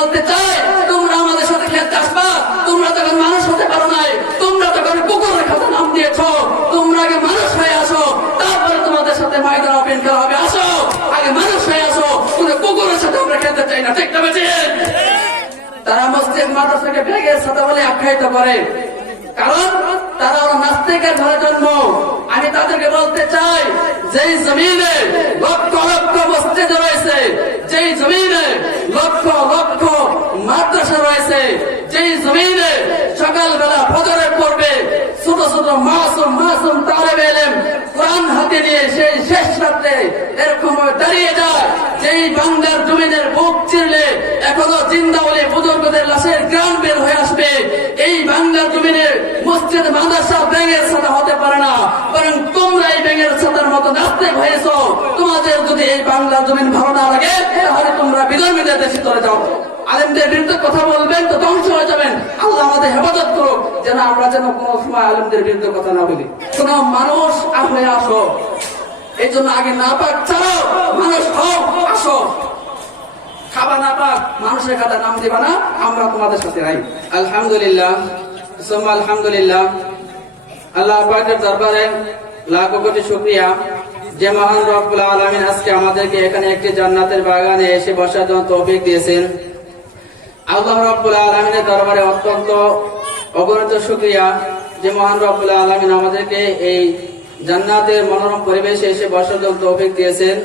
বলতে চাই, তোমরা আমাদের সাথে খেলতে আসবা, তোমরা তখন মানুষ হতে পারো নাই, তোমরা তখন কুকুরের খাতা নাম দিয়েছ, তোমরা আগে মানুষ হয়ে আসো, তারপরে তোমাদের সাথে ময়দান ওপেন খেলা হবে। আসো, আগে মানুষ হয়ে আসো, কোনো কুকুরের সাথে আমরা খেলতে চাই না, ঠিক না বেঁচে? তারা মসজিদ মাদ্রাসাকে ব্যাগের ছাতা বলে আখ্যায়িত করে, কারণ তারা ওরা নাস্তিকের ঘরে জন্ম। আমি তাদেরকে বলতে চাই, যেই জমিনে লক্ষ লক্ষ মসজিদ রয়েছে, যেই জমিনে লক্ষ লক্ষ মাদ্রাসা রয়েছে, যেই জমিনে সকালবেলা ফজরের পড়বে ছোট ছোট মাসুম মাসুম তালেবে ইলম কোরআন হাতে নিয়ে সেই শেষ রাত্রে এরকম দাঁড়িয়ে যায়, যেই বাংলার জমিনের বুক চিরলে এখনো জিন্দা বলে বুজুর্গদের লাশের গ্রাম বের হয়ে আসবে, এই বাংলার জমিনের মসজিদ মাদ্রাসা ব্যাঙের ছাতা হতে পারে না, বরং তোমরা এই ব্যাঙের ছাতার মতো নাস্তিক হয়েছ। তোমাদের যদি এই বাংলার জমিন ভালো না লাগে, তাহলে তোমরা বিধর্মীদের দেশে চলে যাও। আলেমদের বিরুদ্ধে কথা বলবেন তো ধ্বংস হয়ে যাবেন। আল্লাহ আমাদের হেফাজত করুক, যেন আমরা যেন কোনো সময় আলেমদের বিরুদ্ধে কথা না বলি। কোন মানুষ হয়ে আসো, এই জন্য আগে না পাক ছাড়াও, মানুষ হও, আসো। খাবা না পাক, মানুষের খাতা নাম দিবা না, আমরা তোমাদের সাথে নাই। আলহামদুলিল্লাহ, আলহামদুলিল্লাহ, আল্লাহ পাকের দরবারে লাখ কোটি শুকরিয়া যে মহান রব্বুল আলামিন আজকে আমাদেরকে এখানে একটি জান্নাতের বাগানে এসে বসার জন্য তৌফিক দিয়েছেন। আল্লাহ রব্বুল আলামিনের দরবারে অত্যন্ত অগণিত শুকরিয়া যে মহান রব্বুল আলামিন আমাদেরকে এই জান্নাতের মনোরম পরিবেশে এসে বসার জন্য তৌফিক দিয়েছেন।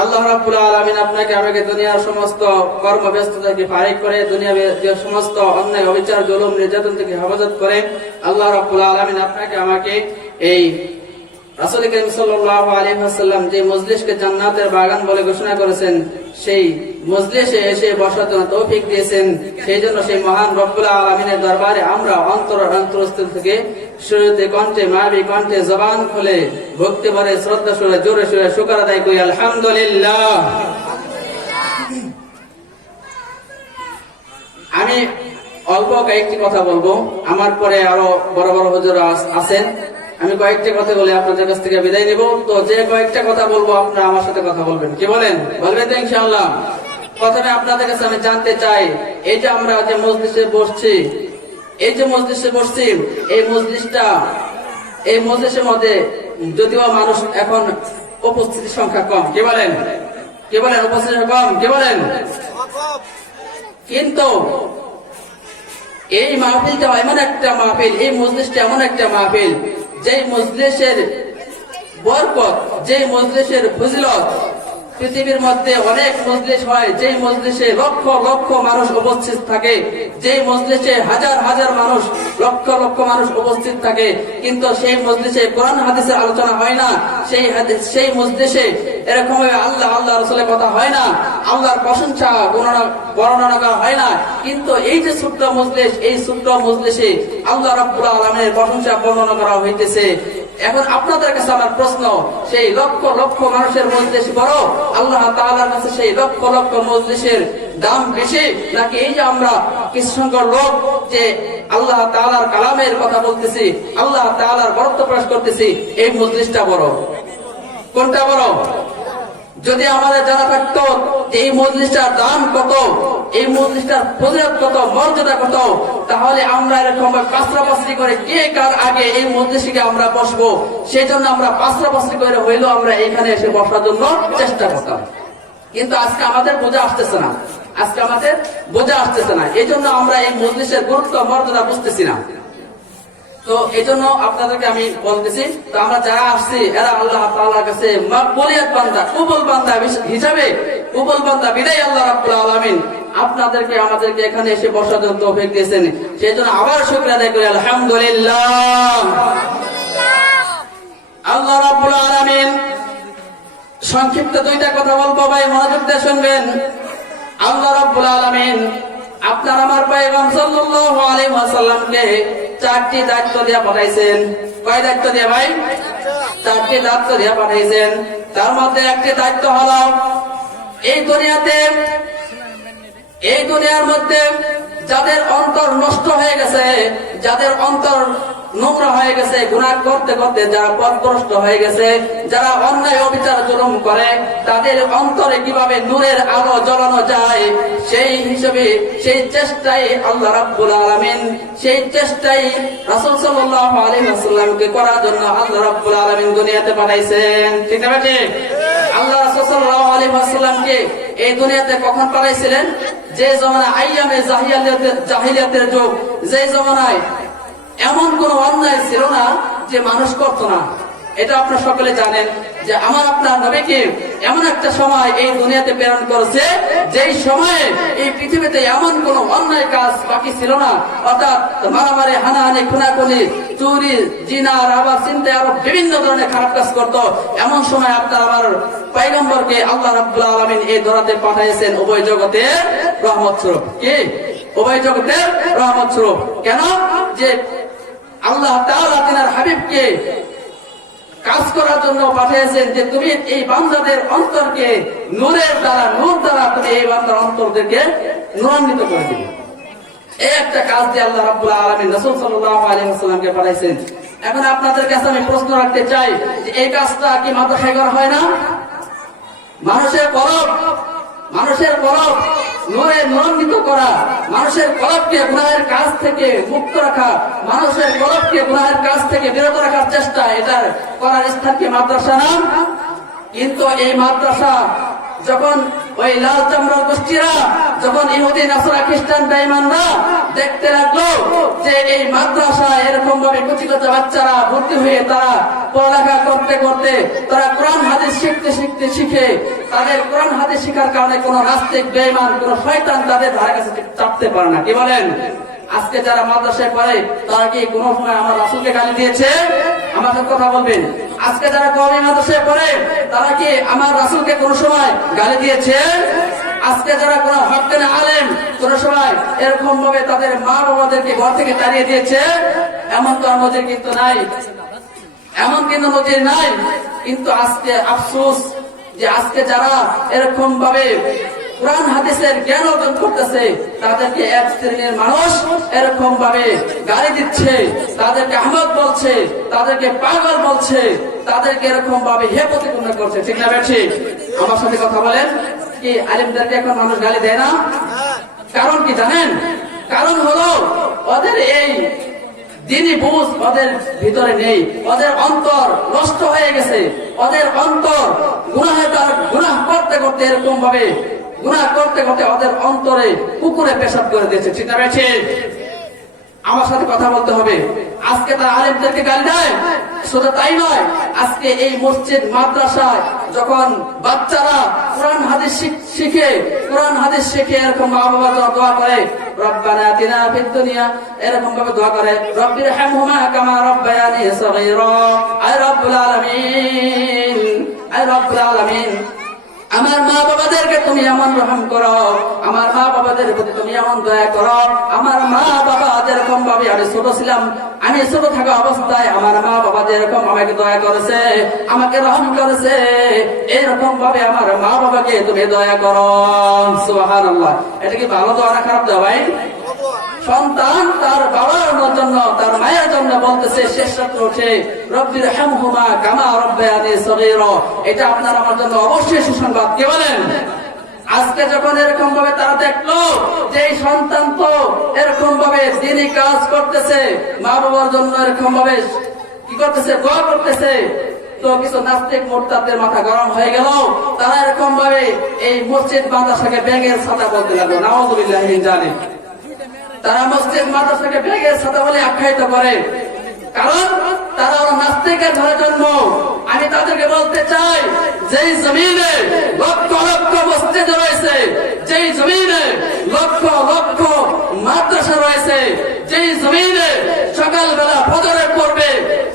আল্লাহ রাব্বুল আলামিন আপনাকে আমাকে দুনিয়ার সমস্ত কর্মব্যস্ততা থেকে ফারিগ করে, দুনিয়ার সমস্ত অন্যায় অবিচার জুলুম নির্যাতন থেকে হেফাজত করে আল্লাহ রাব্বুল আলামিন আপনাকে আমাকে এই রাসূল করিম সাল্লাল্লাহু আলাইহি ওয়াসাল্লাম যে মজলিসকে জান্নাতের বাগান বলে ঘোষণা করেছেন, সেই মজলিসে এসে বসার জন্য তৌফিক দিয়েছেন। সেই জন্য সেই মহান রব্বুল আলামিনের দরবারে আমরা অন্তরস্থল থেকে সুরতে কণ্ঠে মাবি কণ্ঠে জবান খুলে ভক্তি ভরে শ্রদ্ধা সুরে জোরে সুরে শুকর আদায় করি আলহামদুলিল্লাহ। আমি অল্প কয়েকটি কথা বলবো, আমার পরে আরো বড় বড় হুজুর আছেন। আমি কয়েকটা কথা বলে আপনাদের কাছ থেকে বিদায় নিব। তো যে কয়েকটা কথা বলবো আপনারা আমার সাথে কথা বলবেন, কি বলেন? বলবেন তো ইনশাআল্লাহ? প্রথমে আপনাদের কাছে আমি জানতে চাই, এই যে আমরা যে মজলিসে বসছি, এই যে মজলিসে বসছি, এই মজলিসের মধ্যে যদিও মানুষ এখন উপস্থিতির সংখ্যা কম, কি বলেন? কি বলেন? উপস্থিতির কম, কি বলেন? কিন্তু এই মাহফিলটা এমন একটা মাহফিল, এই মজলিসটা এমন একটা মাহফিল, যে মজলিসের বরকত, যে মজলিসের ফজিলত পৃথিবীর মধ্যে অনেক মজলিস হয়, যে মজলিসে লক্ষ লক্ষ মানুষ উপস্থিত থাকে, যে মজলিসে হাজার হাজার মানুষ, লক্ষ লক্ষ মানুষ উপস্থিত থাকে, কিন্তু সেই মজলিসে কোরআন হাদিসের আলোচনা হয় না, সেই মজলিসে এরকম আল্লাহ আল্লাহ রাসূলের কথা হয় না, আল্লাহর প্রশংসা বর্ণনা করা হয় না। কিন্তু এই যে ছোট্ট মজলিস, এই ছোট্ট মজলিসে আল্লাহ রাব্বুল আলামিনের প্রশংসা বর্ণনা করা হইতেছে। এখন আপনাদের কাছে আমার প্রশ্ন, সেই লক্ষ লক্ষ মানুষের মজলিস বড়, আল্লাহ তাআলার কাছে সেই লক্ষ লক্ষ মজলিসের দাম বেশি, নাকি এই যে আমরা কিছু সংখ্যক লোক যে আল্লাহ তাআলার কালামের কথা বলতেছি, আল্লাহ তাআলার বরত্ব প্রকাশ করতেছি, এই মজলিসটা বড়? কোনটা বড়? যদি আমাদের জানা থাকতো যে এই মজলিসটার দাম কত, এই মজলিসটার ফজিলত কত, মর্যাদা কত, তাহলে আমরা এরকম পাঁচরাপাঁচরি করে কে কার আগে এই মজলিসে আমরা বসবো, সেই জন্য আমরা পাঁচরাপাঁচরি করে হইলেও আমরা এখানে এসে বসার জন্য চেষ্টা করতাম। কিন্তু আজকে আমাদের বোঝা আসতেছে না, আজকে আমাদের বোঝা আসতেছে না, এই জন্য আমরা এই মজলিসের গুরুত্ব মর্যাদা বুঝতেছি না। তো এই জন্য আপনাদেরকে আমি বলতেছি, তো আমরা যারা আসছি এরা আল্লাহ তাআলার কাছে মকবুলিয়ত বান্দা, কবুল বান্দা হিসাবে, কবুল বান্দা বিদায় আল্লাহ রাব্বুল আলামিন আপনাদেরকে আমাদেরকে এখানে এসে বসার জন্য তৌফিক দিয়েছেন। সেই জন্য আবার শুকরিয়া আদায় করি আলহামদুলিল্লাহ। আল্লাহ রাব্বুল আলামিন, সংক্ষিপ্ত দুইটা কথা বলবো ভাই, মনোযোগ দিয়ে শুনবেন। আল্লাহ রাব্বুল আলামিন আপনার আমার পয়গম্বর সাল্লাল্লাহু আলাইহি ওয়াসাল্লামকে চারটি দায়িত্ব দিয়ে পাঠাইছেন। কয় দায়িত্ব দিয়ে ভাই? চারটি দায়িত্ব দিয়ে পাঠাইছেন। তার মধ্যে একটি দায়িত্ব হলো এই দুনিয়ার মধ্যে যাদের অন্তর নষ্ট হয়ে গেছে, যাদের অন্তর নোংরা হয়ে গেছে, গুনাহ করতে করতে যারা পথভ্রষ্ট হয়ে গেছে, যারা অন্যায় অবিচার জুলুম করে, তাদের অন্তরে কিভাবে নূরের আলো জ্বলানো বাঁচানো যায় সেই হিসেবে সেই চেষ্টাই আল্লাহ রাব্বুল আলামিন সেই চেষ্টাই রাসূল সাল্লাল্লাহু আলাইহি ওয়াসাল্লামকে করার জন্য আল্লাহ রাব্বুল আলামিন দুনিয়াতে পাঠাইছেন। ঠিক না বেঠিক? আল্লাহ রাসূল সাল্লাল্লাহু আলাইহি ওয়াসাল্লামকে এই দুনিয়াতে কখন পাঠাইছিলেন? যে জমানায় আইয়ামে জাহিলিয়াতের যুগ, যে জমানায় এমন কোন অন্যায় ছিল না যে মানুষ করত না। এটা আপনারা সকলে জানেন যে আমার আপনার নবীকে এমন একটা সময় এই দুনিয়াতে প্রেরণ করেছে যেই সময়ে এই পৃথিবীতে এমন কোন অন্যায় কাজ বাকি ছিল না, অর্থাৎ মারামারি, হানাহানি, খুনাখুনি, চুরি, জিনা, আবার চিন্তা, আরো বিভিন্ন ধরনের খারাপ কাজ করত। এমন সময় আপনার আমার পয়গম্বরকে আল্লাহ রাব্বুল আলামিন এই ধরাতে পাঠাইছেন উভয় জগতের রহমত স্বরূপ। কি? উভয় জগতের রহমত স্বরূপ। কেন? যে আল্লাহ তাআলা তিনার হাবিবকে কাজ করার জন্য পাঠিয়েছেন যে তুমি এই বান্দাদের অন্তরকে নূরের দ্বারা, নূর দ্বারা তুমি এই বান্দার অন্তরদেরকে নূরান্বিত করে দিবে। এই একটা কাজ দিয়ে আল্লাহ রাব্বুল আলামিন রাসূল সাল্লাল্লাহু আলাইহি ওয়াসাল্লামকে পাঠাইছেন। এখন আপনাদের কাছে আমি প্রশ্ন রাখতে চাই যে এই কাজটা কি মাদ্রাসায় করা হয় না? মানুষের কলব নূরে নূরান্বিত করা, মানুষের কলবকে গুনাহের কাজ থেকে মুক্ত রাখা, মানুষের কলবকে গুনাহের কাজ থেকে বিরত রাখার চেষ্টা, এটা করার স্থান কি মাদ্রাসা না? কিন্তু এই মাদ্রাসা যখন ওই লাল চামড়ার গোষ্ঠীরা, যখন ইহুদি, নাসারা, খ্রিস্টান, বেঈমানরা দেখতে লাগলো যে এই মাদ্রাসায় এরকম ভাবে কুচিকচা বাচ্চারা ভর্তি হয়ে তারা পড়ালেখা করতে করতে তারা কোরআন হাদিস শিখে তাদের কোরআন হাদিস শিখার কারণে কোন নাস্তিক, বেঈমান, কোন শয়তান তাদের ধারে কাছে চাপতে পারে না। কি বলেন? আজকে যারা মাদ্রাসায় পড়ে তারা কি কোনো সময় আমার রাসূলকে গালি দিয়েছে? আমার সাথে কথা বলবেন। আজকে যারা কওমি মাদ্রাসায় পড়ে তারা কি আমার রাসূলকে কোন সময় গালি দিয়েছে? আজকে যারা কোন হক্কানি আলেম কোন সময় এরকম ভাবে তাদের মা বাবাদেরকে ঘর থেকে তাড়িয়ে দিয়েছে? এমন তো নজির কিন্তু নাই, এমন কিন্তু নজির নাই। কিন্তু আজকে আফসোস যে আজকে যারা এরকম ভাবে কোরআন হাদিসের জ্ঞান অর্জন করতেছে তাদেরকে এক শ্রেণীর মানুষ এরকম ভাবে গালি দিচ্ছে, তাদেরকে আহমদ বলছে, তাদেরকে পাগল বলছে, তাদেরকে এরকম ভাবে হে প্রতিপন্ন করছে। ঠিক না বেঠিক? আমার সাথে কথা বলেন। কি আলেমদেরকে এখন মানুষ গালি দেয় না? কারণ কি জানেন? কারণ হলো ওদের এই দিনই বুঝ ওদের ভিতরে নেই, ওদের অন্তর নষ্ট হয়ে গেছে, ওদের অন্তর গুনাহ করতে করতে এরকম ভাবে গুনাহ করতে করতে ওদের অন্তরে কুকুরে পেশাব করে দিয়েছে। ঠিক না বেঠিক? আমার সাথে কথা বলতে হবে। আজকে তারা আলেমদেরকে গালি দেয়, শুধু তাই নয়, আজকে এই মসজিদ মাদ্রাসায় যখন বাচ্চারা কোরআন হাদিস শিখে এরকম মা বাবা দোয়া করে রব্বানা আতিনা ফিদ দুনিয়া, এরকম ভাবে দোয়া করে রব্বিরহামহুমা কামা রব্বায়ানি সগীরা। আয় রব্বুল আলামিন, আমার মা বাবাদেরকে তুমি এমন রহম করো, আমার মা বাবাদের প্রতি তুমি এমন দয়া করো। আমার মা বাবা যেরকম ভাবে আমি ছোট ছিলাম, আমি ছোট থাকা অবস্থায় আমার মা বাবা যেরকম আমাকে দয়া করেছে, আমাকে রহম করেছে, এরকম ভাবে আমার মা বাবাকে তুমি দয়া করো। সুবহানাল্লাহ। এটা কি ভালো দোয়া না খারাপ দোয়া ভাই? সন্তান তার বাবার জন্য, তার মায়ের জন্য বলতেছে শেষ রাত্রে উঠে রব্বিরহামহুমা কামা রব্বায়ানি সগীরা। এটা আপনার আমার জন্য অবশ্যই সুসংবাদ। কি বলেন? আজকে যখন এরকম ভাবে তারা দেখলো যে এই সন্তান তো এরকম ভাবে দিনই কাজ করতেছে, মা বাবার জন্য এরকম ভাবে কি করতেছে, দোয়া করতেছে, তো কিছু নাস্তিক মুরতাদদের মাথা গরম হয়ে গেল। তারা এরকম ভাবে এই মসজিদ মাদ্রাসাকে ব্যাঙের ছাতা বলতে লাগলো। নাউযুবিল্লাহি মিন যালিক। তারা মসজিদ মাদ্রাসাকে ব্যাঙের ছাতা বলে আখ্যায়িত করে, কারণ তারা নাস্তিকের ঘরে জন্ম। আমি তাদেরকে বলতে চাই, যেই জমিনে লক্ষ লক্ষ মসজিদ রয়েছে, যেই জমিনে লক্ষ লক্ষ মাদ্রাসা রয়েছে, যেই জমিনে সকালবেলা ফজরের পূর্বে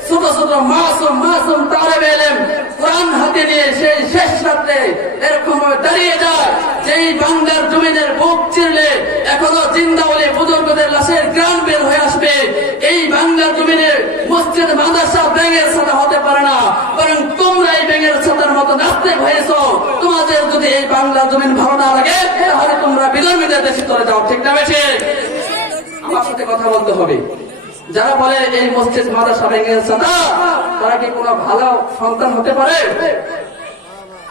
ছোট ছোট মাসুম তালেবে ইলম কোরআন হাতে নিয়ে সেই শেষ রাতে এরকম দাঁড়িয়ে যায়, যেই বাংলার জমিনের বুক চিরলে এখনো জিন্দা বলে বুজুর্গদের লাশের গ্রাম বের হয়ে আসবে, এই বাংলার জমিনের মসজিদ মাদ্রাসা ব্যাঙের ছাতা হতে পারে না, বরং তোমরা এই ব্যাঙের ছাতার মতো নাস্তিক হয়েছো। তোমাদের যদি এই বাংলার জমিন ভালো না লাগে তাহলে তোমরা বিধর্মীদের দেশে চলে যাও। ঠিক না বেঠিক? আমার সাথে কথা বলতে হবে। যারা বলে এই মসজিদ মাদ্রাসা ব্যাঙের ছাতা, তারা কি কোনো ভালো সন্তান হতে পারে?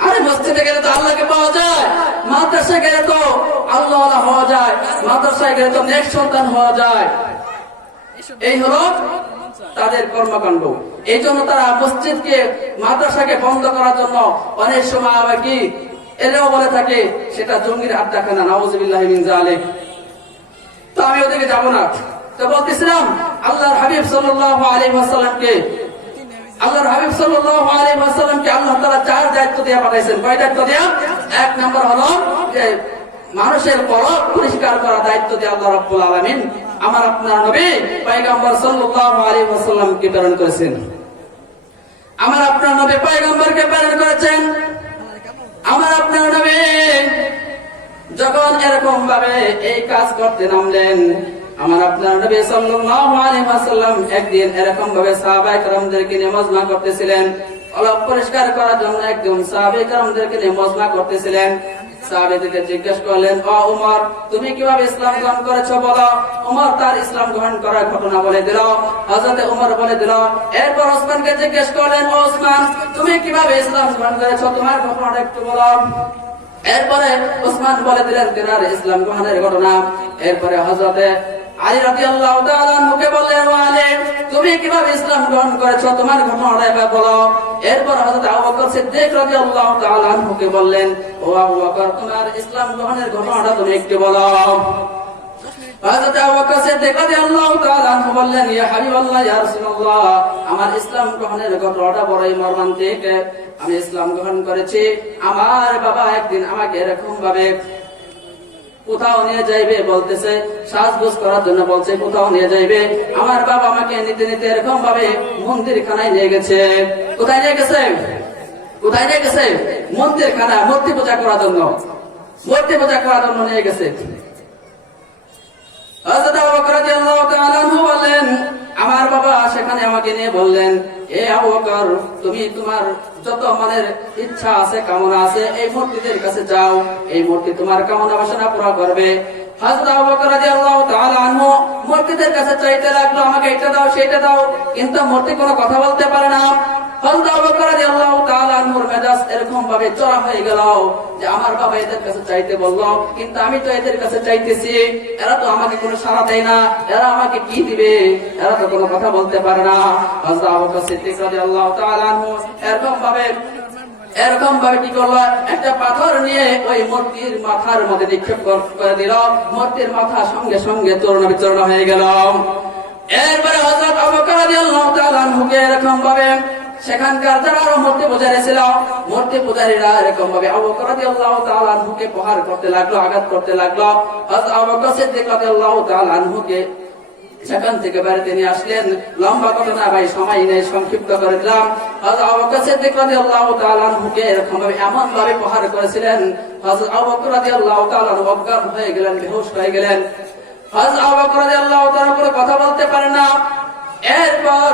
আরে মসজিদে গেলে তো আল্লাহকে পাওয়া যায়, মাদ্রাসায় গেলে তো আল্লাহ হওয়া যায়, মাদ্রাসায় গেলে তো নেক সন্তান হওয়া যায়। এই হলো তাদের কর্মকাণ্ড। এই জন্য তারা মসজিদকে মাদ্রাসাকে বন্ধ করার জন্য অনেক সময় আবার কি এরাও বলে থাকে সেটা জঙ্গির আড্ডাখানা, নাউযুবিল্লাহি মিন যালিক। তো আমি ওদিকে যাব না। তো বলতেছিলাম আল্লাহর হাবিব সাল্লাল্লাহু আলাইহি ওয়াসাল্লামকে আল্লাহ তাআলা চার দায়িত্ব দিয়ে পাঠাইছেন। কয় দায়িত্ব দিয়া? এক নম্বর হলো যে মানুষের কলব পরিষ্কার করা দায়িত্ব দিয়ে আল্লাহ রাব্বুল আলামিন আমার আপনার নবী পয়গম্বর সাল্লাল্লাহু আলাইহি ওয়াসাল্লামকে প্রেরণ করেছেন। আমার আপনার নবী পয়গম্বরকে প্রেরণ করেছেন। আমার আপনার নবী যখন এরকম ভাবে এই কাজ করতে নামলেন, আমার আপনার নবী সাল্লাল্লাহু আলাইহি ওয়াসাল্লাম একদিন এরকম ভাবে সাহাবায়ে কেরামদেরকে নিয়ে মজমা করতেছিলেন। কলব পরিষ্কার করার জন্য একজন সাহাবায়ে কেরামদেরকে নিয়ে মজমা করতেছিলেন। সাহাবাদেরকে জিজ্ঞেস করলেন, ও উমর, তুমি কিভাবে ইসলাম গ্রহণ করেছো বলো। উমর তার ইসলাম গ্রহণ করার ঘটনা বলে দিল। হযরতে উমর বলে দিল। এরপর ওসমানকে জিজ্ঞেস করলেন, ও ওসমান, তুমি কিভাবে ইসলাম গ্রহণ করেছো, তোমার ঘটনাটা একটু বলো। এরপরে ওসমান বলে দিলেন তিনার ইসলাম গ্রহণের ঘটনা। এরপরে হযরতে আলী রাদিয়াল্লাহু তাআলা আনহুকে বললেন, ও আলী, তুমি কিভাবে ইসলাম গ্রহণ করেছো, তোমার ঘটনাটা এবার বলো। এরপর হযরত আবু বকর সিদ্দিক রাদিয়াল্লাহু তাআলা আনহুকে বললেন, ও আবু বকর, তোমার ইসলাম গ্রহণের ঘটনাটা তুমি একটু বলো। হযরত আবু বকর সিদ্দিক রাদিয়াল্লাহু তাআলা আনহু বললেন, ইয়া হাবিবাল্লাহ, ইয়া রাসূলুল্লাহ, আমার ইসলাম গ্রহণের ঘটনাটা বড়ই মর্মান্তিক। আমি ইসলাম গ্রহণ করেছি, আমার বাবা একদিন আমাকে এরকম ভাবে কোথাও নিয়ে যাইবে বলতেছে, সাজগোজ করার জন্য বলছে, কোথাও নিয়ে যাইবে। আমার বাবা আমাকে নিতে নিতে এরকম ভাবে মন্দির খানায় নিয়ে গেছে। কোথায় নিয়ে গেছে? কোথায় নিয়ে গেছে? মন্দির খানা, মূর্তি পূজা করার জন্য, মূর্তি পূজা করার জন্য নিয়ে গেছে। হযরত আবু বকর রাদিয়াল্লাহু তাআলা আনহু বললেন, আমার বাবা সেখানে আমাকে নিয়ে বললেন, এ আবু বকর, তুমি তোমার যত মনের ইচ্ছা আছে, কামনা আছে, এই মূর্তিদের কাছে যাও, এই মূর্তি তোমার কামনা বাসনা পুরা করবে। হযরত আবু বকর রাদিয়াল্লাহু তাআলা আনহু মূর্তিদের কাছে চাইতে লাগলো, আমাকে এটা দাও সেটা দাও, কিন্তু মূর্তি কোনো কথা বলতে পারে না। হযরত আবু বকর রাদিয়াল্লাহু তাআলা আনহুর মেজাজ এরকম ভাবে চড়া হয়ে গেল যে আমার বাবা এদের কাছে চাইতে বললো, কিন্তু আমি তো এদের কাছে চাইতেছি, এরা তো আমাকে কোনো সাড়া দেয় না, এরা আমাকে কি দিবে, এরা তো কোনো কথা বলতে পারে না। হযরত আবু বকর সিদ্দিক রাদিয়াল্লাহু তাআলা আনহু এরকম ভাবে কি করলো, একটা পাথর নিয়ে ওই মূর্তির মাথার মধ্যে নিক্ষেপ করে দিল। মূর্তির মাথা সঙ্গে সঙ্গে চূর্ণ বিচূর্ণ হয়ে গেল। এরপরে হযরত আবু বকর রাদিয়াল্লাহু তাআলা আনহুকে এরকম ভাবে সেখানকার যারা মূর্তি পূজারী ছিল, মূর্তি পূজারীরা এরকম ভাবে আবু বকর রাদিয়াল্লাহু তাআলা আনহুকে প্রহার করতে লাগলো, আঘাত করতে লাগলো। হযরত আবু বকর সিদ্দিক রাদিয়াল্লাহু তাআলা আনহুকে সেখান থেকে বাড়িতে নিয়ে আসলেন। লম্বা ঘটনা ভাই, সময় নেই, সংক্ষিপ্ত করে দিলাম। হযরত আবু বকর সিদ্দিক রাদিয়াল্লাহু তাআলা আনহুকে এরকম ভাবে এমন ভাবে প্রহার করেছিলেন, হযরত আবু বকর রাদিয়াল্লাহু তাআলা আনহু অজ্ঞান হয়ে গেলেন, বেহুশ হয়ে গেলেন। হযরত আবু বকর রাদিয়াল্লাহু তাআলা কোনো কথা বলতে পারে না। এরপর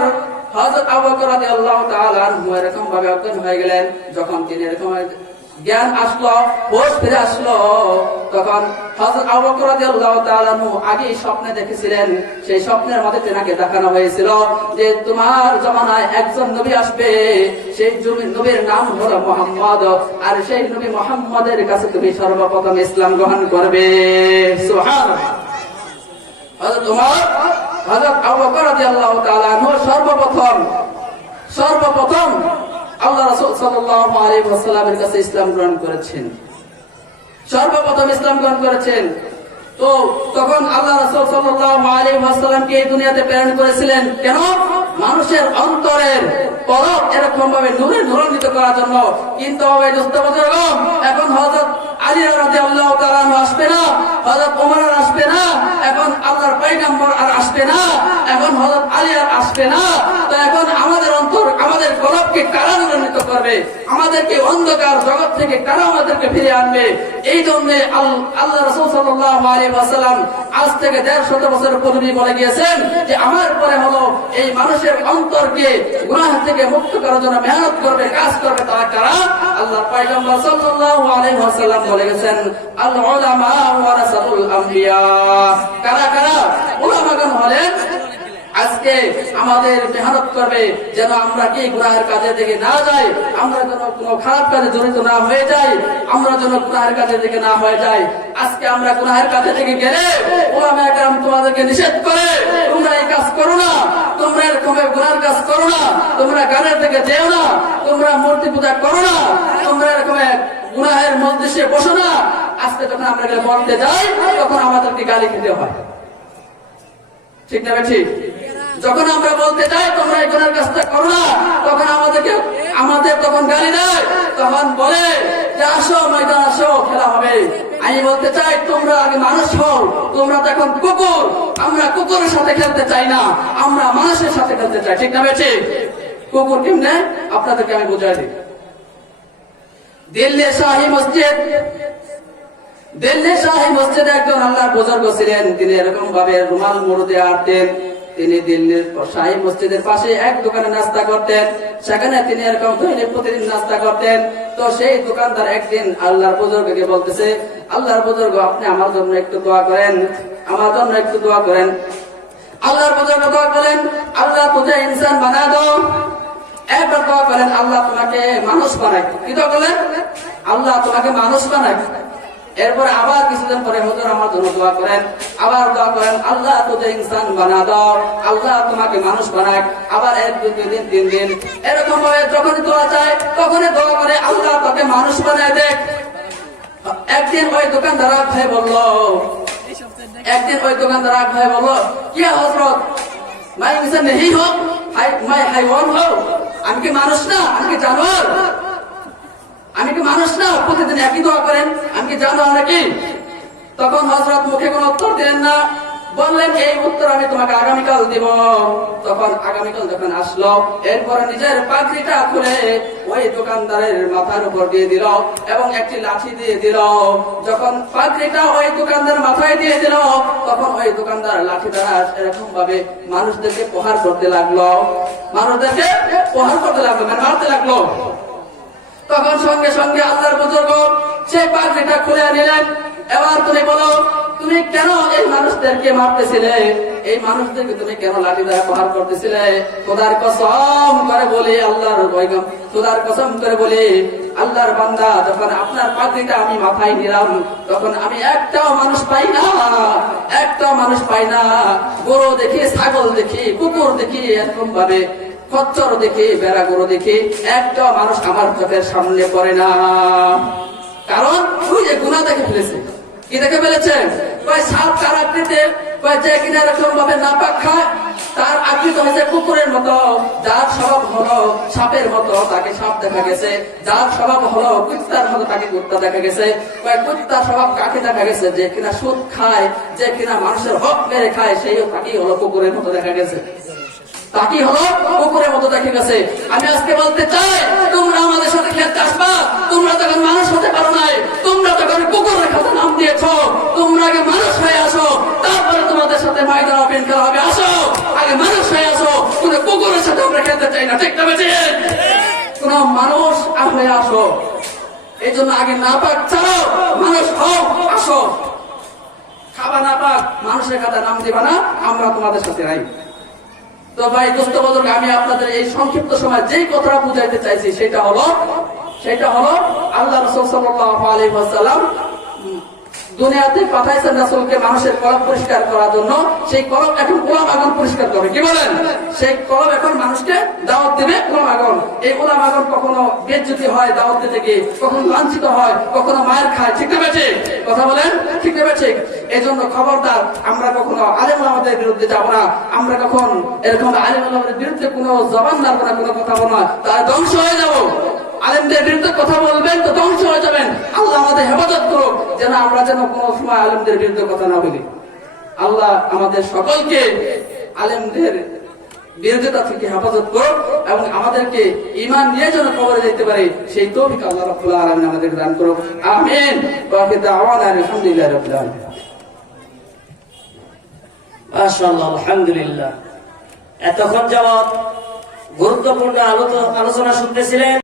হযরত আবু বকর রাদিয়াল্লাহু তাআলা আনহু এরকম ভাবে অজ্ঞান হয়ে গেলেন। যখন তিনি এরকম জ্ঞান আসলো, হোশ ফিরে আসলো, তখন হযরত আবু বকর রাদিয়াল্লাহু তাআলা আনহু আগেই স্বপ্নে দেখেছিলেন। সেই স্বপ্নের মধ্যে তাকে দেখানো হয়েছিল যে তোমার জমানায় একজন নবী আসবে, সেই নবীর নাম হলো মুহাম্মদ, আর সেই নবী মুহাম্মদের কাছে তুমি সর্বপ্রথম ইসলাম গ্রহণ করবে। সুবহানাল্লাহ। হযরত ওমর, হযরত আবু বকর রাদিয়াল্লাহু তাআলা আনহু সর্বপ্রথম আল্লাহ রাসূল সাল্লাল্লাহু আলাইহি ওয়াসাল্লামের কাছে ইসলাম গ্রহণ করেছেন, সর্বপ্রথম ইসলাম গ্রহণ করেছেন। তো তখন আল্লাহ রাসূল সাল্লাল্লাহু আলাইহি ওয়াসাল্লামকে এই দুনিয়াতে প্রেরণ করেছিলেন কেন? মানুষের অন্তরের কলব এরকম ভাবে নূরে নূরান্বিত করার জন্য। কিন্তু এখন হযরত আলী রাদিয়াল্লাহু তাআলা আসবে না, হযরত ওমর আর আসবে না, এখন আল্লাহর পয়গম্বর আর আসবে না, এখন হযরত আলী আর আসবে না। তো এখন আমাদের অন্তর, আমাদের কলবকে কারা নূরান্বিত করবে, আমাদেরকে অন্ধকার জগৎ থেকে কারা আমাদেরকে ফিরে আনবে? এই জন্য আল্লাহ রাসূল সাল্লাল্লাহু আলাইহি ওয়াসাল্লাম আজ থেকে 150 বছর পূর্বে বলে গিয়েছেন যে আমার পরে হলো এই মানুষের অন্তরকে গুনাহ থেকে মুক্ত করার জন্য মেহনত করবে, কাজ করবে তারা কারা? আল্লাহর পয়গম্বর সাল্লাল্লাহু আলাইহি ওয়াসাল্লাম বলে গেছেন, আল উলামা ওয়ারাসাতুল আমবিয়া। কারা কারা? উলামাগণ হলেন আজকে আমাদের মেহনত করবে যেন আমরা কি গুনাহের কাজের দিকে না যাই, আমরা যেন কোনো খারাপ কাজে জড়িত না হয়ে যাই, আমরা যেন গুনাহের কাজের দিকে না হয়ে যাই। আজকে আমরা গুনাহের কাজের দিকে গেলে ওলামায়ে কেরাম তোমাদেরকে নিষেধ করে তোমরা এই কাজ করো না, তোমরা এরকম গুনাহের কাজ করো না, তোমরা গানের দিকে যেও না, তোমরা মূর্তি পূজা করো না, তোমরা এরকম গুনাহের মজলিসে বসো না। আজকে যখন আমরা বলতে যাই তখন আমাদেরকে গালি খেতে হয়, ঠিক না ঠিক? যখন আমরা বলতে চাই তোমরা এই গুনার কাজটা করো না, তখন আমাদের তখন গালি দেয়, তখন বলে যে আসো ময়দান আসো খেলা হবে। আমি বলতে চাই তোমরা আগে মানুষ হও, তোমরা তো এখন কুকুর, আমরা কুকুরের সাথে খেলতে চাই না, আমরা মানুষের সাথে খেলতে চাই, ঠিক না বেঠি? কুকুর কেমনে আপনাদেরকে আমি বুঝাই দিই। দিল্লি শাহী মসজিদে একজন আল্লাহর বুজুর্গ ছিলেন, তিনি এরকম ভাবে রুমাল মুড়ে আনতেন। তিনি দিল্লির শাহী মসজিদের পাশে এক দোকানে নাস্তা করতেন, সেখানে তিনি এরকম দৈনিক প্রতিদিন নাস্তা করতেন। তো সেই দোকানদার একদিন আল্লাহর বুজুর্গকে বলতেছে, আল্লাহর বুজুর্গ আপনি আমার জন্য একটু দোয়া করেন, আমার জন্য একটু দোয়া করেন। আল্লাহর বুজুর্গ দোয়া করেন, আল্লাহ তুঝে ইনসান বানা দো। একবার দোয়া করেন, আল্লাহ তোমাকে মানুষ বানায়। কি দোয়া করলেন? আল্লাহ তোমাকে মানুষ বানায়। এরপরে আবার কিছুদিন পরে হুজুর আমার জন্য দোয়া করেন, আবার দোয়া করেন, আল্লাহ তুঝে ইনসান বানা দাও, আল্লাহ তোমাকে মানুষ বানাক। আবার 1 2 3 দিন 3 দিন এরকম ভাবে যখনই দোয়া চায় তখনই দোয়া করে আল্লাহ তোকে মানুষ বানায় দেখ। একদিন ওই দোকানদার রাগ হয়ে বললো, কি হযরত মাই ইনসান নেহি হো, মাই হাইওয়ান হো, আমি কি মানুষ না, আমি কি জানোয়ার? আমি কি মানুষ না? প্রতিদিন একই দোয়া করেন, আমি কি জানোয়ার নাকি? তখন হযরত মুখে কোনো উত্তর দিলেন না, বললেন এই উত্তর আমি তোমাকে আগামীকাল দিব। তখন আগামীকাল যখন আসলো, এরপরে নিজের পাগড়িটা খুলে ওই দোকানদারের মাথার উপর দিয়ে দিল এবং একটি লাঠি দিয়ে দিল। যখন পাগড়িটা ওই দোকানদার মাথায় দিয়ে দিল, তখন ওই দোকানদার লাঠি দ্বারা এরকম ভাবে মানুষদেরকে প্রহার করতে লাগলো, মানে মারতে লাগলো। তখন সঙ্গে সঙ্গে আল্লাহর বুজুর্গ সেই পাগড়িটা খুলে নিলেন। এবার তুমি বলো, তুমি কেন এই মানুষদেরকে মারতেছিলে? এই মানুষদেরকে তুমি কেন লাঠি দ্বারা প্রহার করতেছিলে? খোদার কসম করে বলি, আল্লাহর পয়গম্বর খোদার কসম করে বলি, আল্লাহর বান্দা, যখন আপনার পাগড়িটা আমি মাথায় নিলাম তখন আমি একটাও মানুষ পাই না। গরু দেখি, ছাগল দেখি, কুকুর দেখি, এরকম ভাবে খচ্চর দেখি, বেড়া গরু দেখি, একটাও মানুষ আমার চোখের সামনে পড়ে না। কারণ ওই যে গুনাহ দেখে ফেলেছে। কি দেখে ফেলেছে? সাপ তার আকৃতি, যে কিনা এরকম ভাবে নাপাক খায়, তার আকৃতি হয়েছে কুকুরের মতো, যার স্বভাব হলো সাপের মতো তাকে সাপ দেখা গেছে, যার স্বভাব হলো কুত্তার মতো তাকে কুত্তা দেখা গেছে। কুত্তার স্বভাব কাকে দেখা গেছে? যে কিনা সুদ খায়, যে কিনা মানুষের হক মেরে খায়, সেই তাকেই হলো কুকুরের মতো দেখা গেছে, তাকে হলো কুকুরের মতো দেখা গেছে। আমি আজকে বলতে চাই, তোমরা আমাদের সাথে খেলতে আসবা, তোমরা তখন মানুষ হতে পারো নাই, তোমরা তখন কুকুরের খাতে নাম দিয়েছ, তোমরা আগে মানুষ হয়ে আসো, তারপরে তোমাদের সাথে ময়দান ওপেন করা হবে। আসো, আগে মানুষ হয়ে আসো, কোন কুকুরের সাথে আমরা খেলতে চাই না, ঠিক না বেশি? কোন মানুষ হয়ে আসো। এই জন্য আগে নাপাক ছাড়ো, মানুষ হও, আসো। খাবা নাপাক, মানুষের খাতে নাম দিবা না, আমরা তোমাদের সাথে নাই। তো ভাই দোস্ত বুজুর্গ, আমি আপনাদের এই সংক্ষিপ্ত সময় যেই কথাটা বুঝাইতে চাইছি সেটা হলো আল্লাহ রাসূল সাল্লাল্লাহু আলাইহি ওয়াসাল্লাম দুনিয়াতে পাঠাইছেন রাসূলকে মানুষের কলব পরিষ্কার করার জন্য। সেই কলব এখন উলামাগণ পরিষ্কার করবে। কি বলেন? সেই কলব এখন মানুষকে দাওয়াত দেবে উলামাগণ। এই উলামাগণ কখনো বেজ্জতি হয় দাওয়াত দিতে গিয়ে, কখনো লাঞ্ছিত হয়, কখনো মায়ের খায়, ঠিক না বেঠিক? কথা বলেন, ঠিক না বেঠিক? এই জন্য খবরদার, আমরা কখনো আলেম ওলামাদের বিরুদ্ধে যাব না, আমরা কখন এরকম আলেম ওলামাদের বিরুদ্ধে কোনো জবান নাড়বো না, কোনো কথা বলবো না, তারা ধ্বংস হয়ে যাবো। আলেমদের বিরুদ্ধে কথা বলবেন তো ধ্বংস হয়ে যাবেন। আল্লাহ আমাদের হেফাজত করুক, যেন আমরা কোনো সময় আলেমদের বিরুদ্ধে কথা না বলি। আল্লাহ আমাদের সকলকে আলেমদের বিরোধিতা থেকে হেফাজত করুক এবং আমাদেরকে ঈমান নিয়ে যেন কবরে যেতে পারে সেই তৌফিক আল্লাহ রাব্বুল আলামিন আমাদের দান করুক। আমিন। ওয়া আখিরু দাওয়ানা আলহামদুলিল্লাহি রাব্বিল আলামিন। মাশাআল্লাহ, আলহামদুলিল্লাহ। এতক্ষণ যাবত গুরুত্বপূর্ণ আলোচনা শুনতেছিলেন।